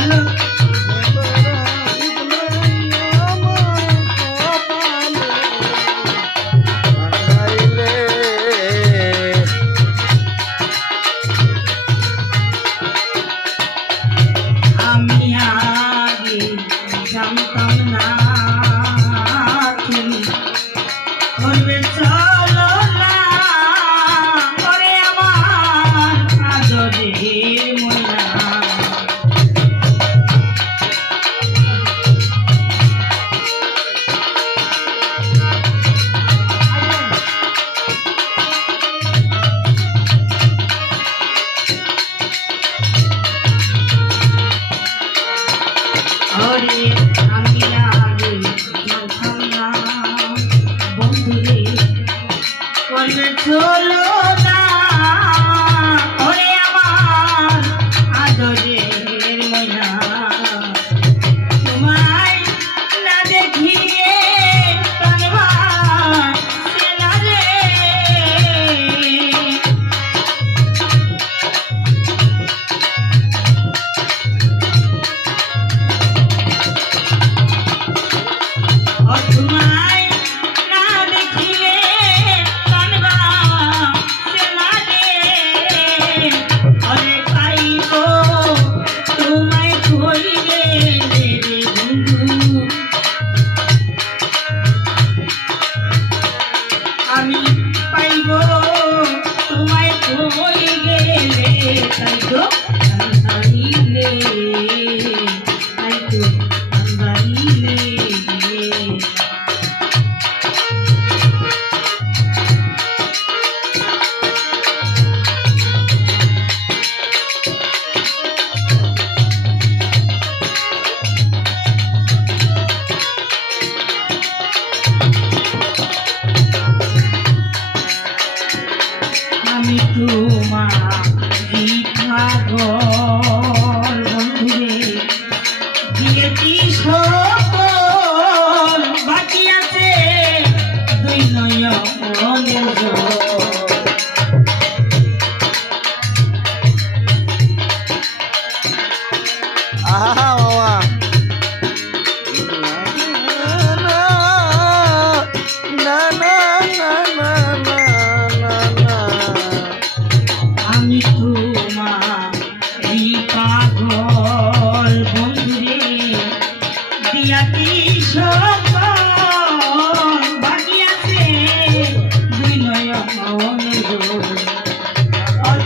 Hello. One and two, তাই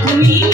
তুমি?